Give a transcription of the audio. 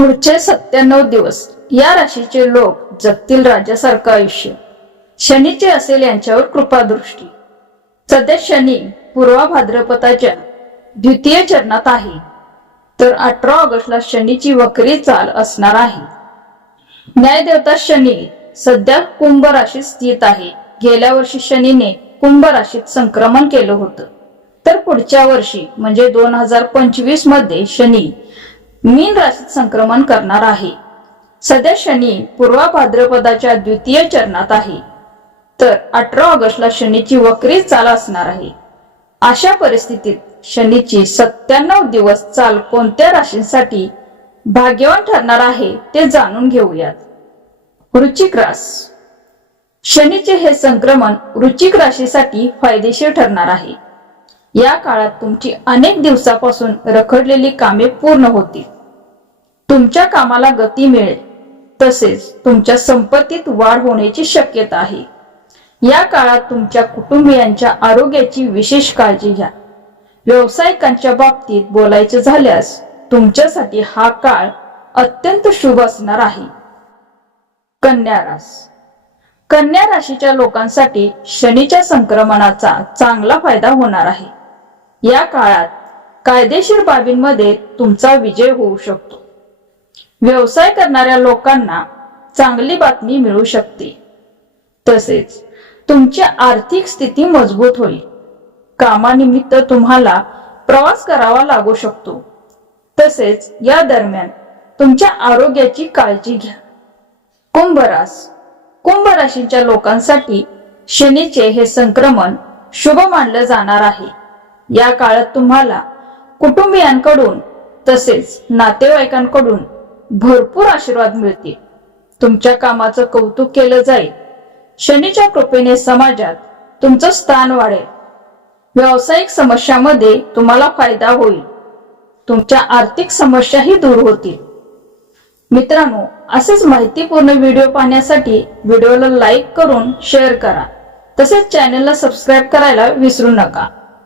पुढचे सत्त्याण्णव दिवस या राशीचे लोक जगतील राजासारखं आयुष्य. शनीचे असेल यांच्यावर कृपादृष्टी सध्या शनी पूर्वा भाद्रपदाच्या द्वितीय चरणात आहे. तर अठरा ऑगस्टला शनीची वक्री चाल असणार आहे. न्यायदेवता शनी सध्या कुंभ राशीत स्थित आहे. गेल्या वर्षी शनीने कुंभ राशीत संक्रमण केलं होतं. तर पुढच्या वर्षी म्हणजे दोन हजार पंचवीसमध्ये शनी मीन राशीत संक्रमण करणार आहे. सध्या शनी पूर्वा भाद्रपदाच्या द्वितीय चरणात आहे. तर अठरा ऑगस्टला शनीची वक्री चाल असणार आहे. अशा परिस्थितीत शनीची सत्त्याण्णव दिवस चाल कोणत्या राशींसाठी भाग्यवान ठरणार आहे ते जाणून घेऊयात. वृश्चिक रास. शनीचे हे संक्रमण वृश्चिक राशीसाठी फायदेशीर ठरणार आहे. या काळात तुमची अनेक दिवसापासून रखडलेली कामे पूर्ण होतील. तुमच्या कामाला गती मिळेल. तसेच तुमच्या संपत्तीत वाढ होण्याची शक्यता आहे. या काळात तुमच्या कुटुंबियांच्या आरोग्याची विशेष काळजी घ्या. व्यावसायिकांच्या बाबतीत बोलायचे झाल्यास तुमच्यासाठी हा काळ अत्यंत शुभ असणार आहे. कन्या रास कन्या राशीच्या लोकांसाठी शनीच्या संक्रमणाचा चांगला फायदा होणार आहे. या काळात कायदेशीर बाबींमध्ये तुमचा विजय होऊ शकतो. व्यवसाय करणाऱ्या लोकांना चांगली बातमी मिळू शकते. तसेच तुमची आर्थिक स्थिती मजबूत होईल. कामानिमित्त तुम्हाला प्रवास करावा लागू शकतो. तसेच या दरम्यान तुमच्या आरोग्याची काळजी घ्या. कुंभरास कुंभ राशीच्या लोकांसाठी शनीचे हे संक्रमण शुभ मानलं जाणार आहे. या काळात तुम्हाला कुटुंबियांकडून तसेच नातेवाईकांकडून भरपूर आशीर्वाद मिळतील. तुमच्या कामाचं कौतुक केलं जाईल. शनीच्या कृपेने समाजात तुमचं स्थान वाढेल. व्यावसायिक समस्यामध्ये तुम्हाला फायदा होईल. तुमच्या आर्थिक समस्याही दूर होतील. मित्रांनो असेच माहितीपूर्ण व्हिडिओ पाहण्यासाठी व्हिडिओला लाईक करून शेअर करा. तसेच चॅनलला सबस्क्राईब करायला विसरू नका.